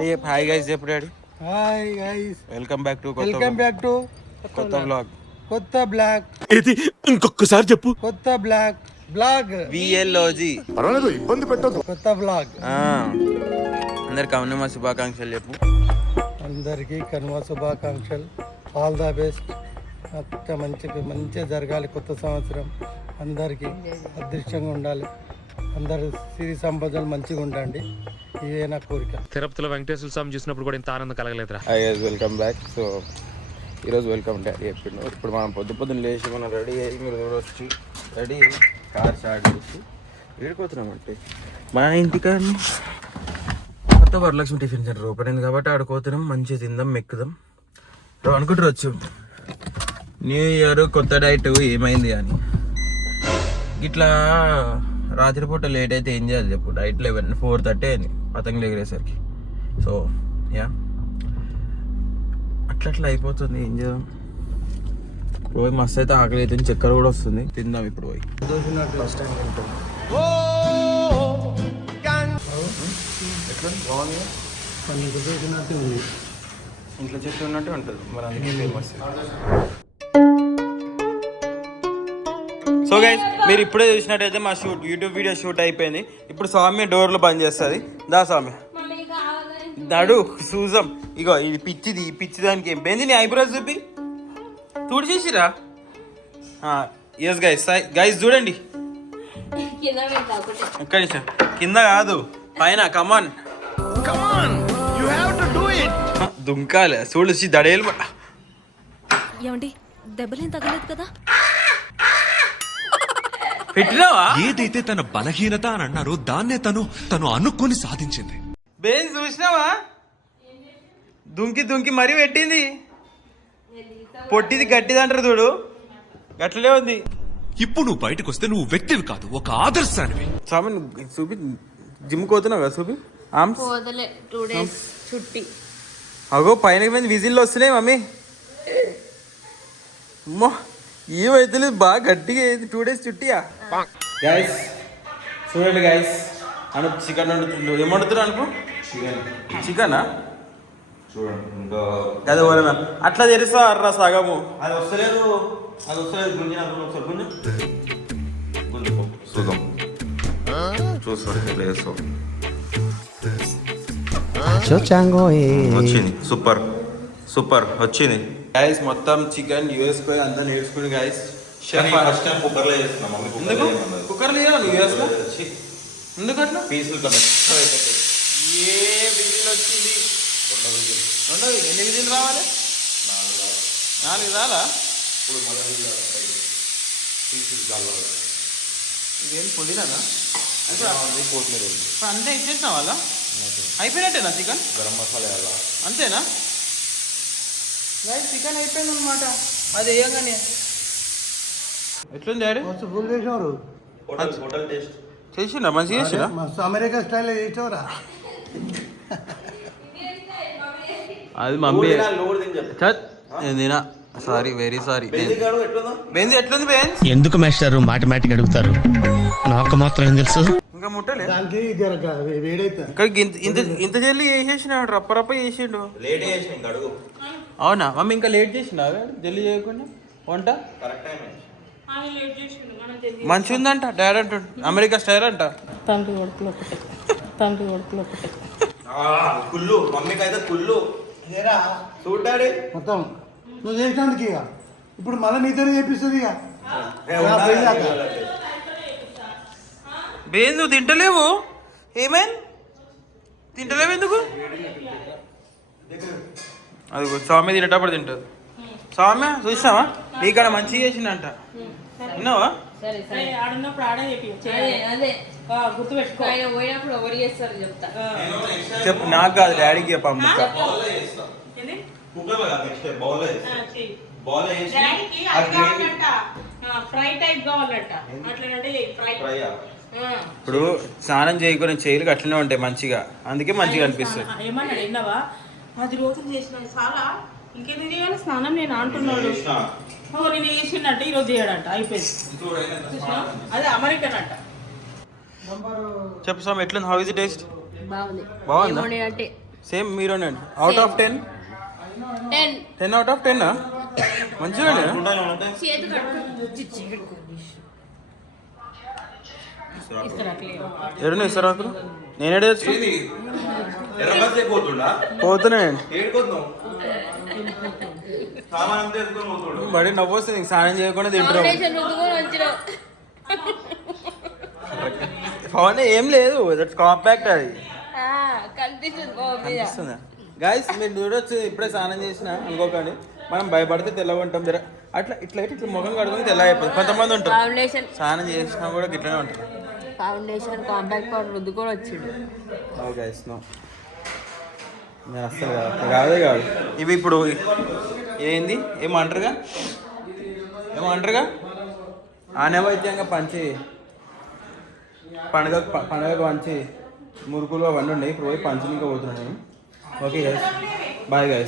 Daddy hi guys చెప్పు daddy. Hi guys, welcome back to కొత్త blog. కొత్త blog. ఇది ఇంకొకసారి చెప్పు. కొత్త బ్లాగ్ విఎల్ఓజీ. పర్వాలేదు, ఇబ్బంది పెట్టొద్దు. కొత్త బ్లాగ్. అందరికి కనుమ శుభాకాంక్షలు చెప్పు. అందరికీ కనుమ శుభాకాంక్షలు. All the best. అంత మంచిగా జరగాలి కొత్త సంవత్సరం. అందరికీ అదృష్టంగా ఉండాలి. అందరు సిరి సంపదలు మంచిగా ఉండండి. ఇదే నా కోరిక. తిరుపతిలో వెంకటేశ్వర స్వామి చూసినప్పుడు కూడా ఇంత ఆనందం కలగలేదురా. Hi guys, welcome back. So ఈరోజు వెల్కమ్ డాడీ చెప్పిండు. ఇప్పుడు మనం పొద్దున్న లేచి మనం రెడీ అయ్యి మీరు వచ్చి రెడీ అయ్యి కార్ స్టార్ట్ చేసి ఏడుకోతున్నామంటే మా ఇంటికాన్ని కొత్త వరలక్ష్మి టిఫిన్ సెంటర్ ఓపెన్ అయింది కాబట్టి ఆడుకోతున్నాం. మంచిగా తిందాం, మెక్కుదాం అనుకుంటారు. వచ్చు న్యూ ఇయర్ కొత్త డైట్ ఏమైంది అని ఇట్లా రాత్రిపూట లేట్ అయితే ఏం చేయాలి చెప్పు. డైట్ 4:30 అయింది పతంగులు ఎగిరేసరికి. సో యా అట్లా అయిపోతుంది. ఏం చేద్దాం. పోయి మస్తు అయితే ఆకలి అవుతుంది, చక్కెర కూడా వస్తుంది. తిందాం ఇప్పుడు పోయి. ఫస్ట్ టైం తింటాం. ఎట్లా బాగుంది, ఇంట్లో చెట్టు ఉన్నట్టు ఉంటుంది. మరి అందుకే ఫేమస్. సో గైస్, మీరు ఇప్పుడే చూసినట్టయితే మా యూట్యూబ్ వీడియో షూట్ అయిపోయింది. ఇప్పుడు స్వామి డోర్లు బంద్ చేస్తుంది. దా స్వామి దాడు చూసాం. ఇగో ఇది పిచ్చి దానికి ఏం పోయింది. నీ ఐబ్రోస్ చూపి తూడి చేసిరా. ఎస్ గైస్ చూడండి. ఒక్క నిమిషం, కింద కాదు పైన. కమాన్ దుంకాలి చూడు. దడేలు ఏమండి, దెబ్బలేం తగలేదు కదా? పెట్టినావా? ఏదైతే తన బలహీనత అని అన్నారో దాన్నే తను అనుకొని సాధించింది. బేన్ చూసినావా? దుంకి మరీ పెట్టింది. పొట్టిది గట్టిది అంటారు చూడు, గట్లనే ఉంది. ఇప్పుడు నువ్వు బయటకు వస్తే నువ్వు వ్యక్తివి కాదు, ఒక ఆదర్శానివి. స్వామి చూపి. జిమ్ కోతున్నావు కదా చూపి. ఆర్మ్స్ 2 days చుట్టి. అగో పైన విజిల్లో వస్తున్నాయి మమ్మీ. అమ్మో ఏమైతే బాగా గట్టిగా 2 days చుట్టియా. గైస్ చూడండి గైస్, అను చికెన్ వండుతుండు. ఏం వండుతున్నా అనుకో? చికెనా అదే ఓలే మ్యామ్. అట్లా తెరుస్తా అర్రా సగము. అది వస్తలేదు చూద్దాం. చూస్తాం. వచ్చింది. సూపర్ వచ్చింది గైస్. మొత్తం చికెన్ యూఎస్ పోయి అంతా నేర్చుకుని గైస్. కుక్కర్లో చేస్తున్నాం. ఎందుకు కుక్కర్ లేదా యూఎస్ లో? ఎందుకు అట్లా? పీసులు ఏ విజిల్ వచ్చింది? 2 విజిల్. ఎన్ని విజిల్ రావాలి? 4 రాలా? ఇదేం పొడిరానా? కొత్తిమీర అంటే ఇచ్చేసిన వాళ్ళ అయిపోయినట్టేనా చికెన్? గరం మసాలా అలా అంతేనా? చికెన్ అయిపోయింది అనమాట. అది వేయగానే ఎట్లుంది డాడీ? ఫుల్ చేసినారు. హోటల్ టేస్ట్ చేసిండా? మంచిగా చేసినా? మస్తు అమెరికా స్టైల్ చేసినవరా? అది మమ్మీ చెప్పు. నేనా సారీ, వెరీ సారీ. బెంజ్ ఎట్లుంది బెంజ్? ఎందుకు మాస్టర్ మాటిమాటికి అడుగుతారు? నాకు మాత్రం ఏం తెలుసు. ఇంకా ముట్టలే దానికి వేడైతే ఇక్కడికి ఇంత జల్లి చేసేసినాడు. రప్ప చేసిండు. లేట్ చేసిన ఇంకా అడుగు. అవునా మమ్మీ? ఇంకా లేట్ చేసినా జల్లి చేయకుండా వంట? కరెక్ట్ టైం మంచిగా ఉందంట డాడీ అంటాడు. అమెరికా స్టైల్ అంట. కుళ్ళు మమ్మీకి అయితే కుళ్ళు చూడ్డాడి మొత్తం నువ్వు చేసినందుకు. ఇక ఇప్పుడు మళ్ళీ నీతోనే చేపిస్తుంది. ఇక బేన్ నువ్వు తింటలేవు? ఏమైంది? తింటలేవు ఎందుకు? అది స్వామి తినేటప్పుడు తింటుంది. స్వామి చూసినావా? నీకాడ మంచిగా చేసిందంట. విన్నావా? చెప్పు. నాకు కాదు డాడీకి చెప్ప. అమ్ముక ఇప్పుడు స్నానం చేయకుండా చేయలు అట్లనే ఉంటాయి మంచిగా. అందుకే మంచిగా అనిపిస్తుంది. ఏమన్నాడు విన్నావా? 10 రోజులు చేసిన చాలా ఇంకెందుకు చేయాలి స్నానం? నేను అంటున్నాడు. నేను చేసిందంటే ఈరోజు చేయడంట. అయిపోయింది. అదే అమెరికన్ అంట. చెప్పు స్వామి ఎట్లుంది? How is it taste? బాగుంది. బాగుందా? అంటే సేమ్ మీరోనే అండి అవుట్ ఆఫ్ 10 10 10 అవుట్ ఆఫ్ 10 మంచిగా చేతి కట్టుకో ఎరుణ ఇస్తారు అక్కడ నేను ఎడ పోతుండా పోతున్నానండి ఏడుకోతున్నావు సామాన్ అంతా ఎత్తుకొని పోతుండు బడి నవ్వు వస్తుంది ఇంక స్నానం చేయకుండా తింటారు పవన్ ఏం లేదు దట్స్ కాంపాక్ట్ అది కనిపిస్తుందా గాయస్ మీరు చూడొచ్చు ఇప్పుడే స్నానం చేసిన అనుకోకండి మనం భయపడితే తెల్లగా ఉంటాం జర అట్లా ఇట్లా ఇట్లా ముఖం కడుకొని తెల్ల అయిపోతుంది కొంతమంది ఉంటారు ఫౌండేషన్ స్నానం చేసినా కూడా గిట్లనే ఉంటారు ఫౌండేషన్ కాంపాక్ట్ పౌడర్ రుద్దుకొని వచ్చిండు గైస్ నో నేను అస్సలు కాదు కాదే కాదు ఇవి ఇప్పుడు ఏంది ఏమంటారుగా ఆనవాయితీయంగా పంచి పండగకు పంచి మురుకులు అవన్నీ ఉన్నాయి ఇప్పుడు పోయి పంచి ఇంకా పోతున్నాను నేను ఓకే గైస్ బాయ్ గైస్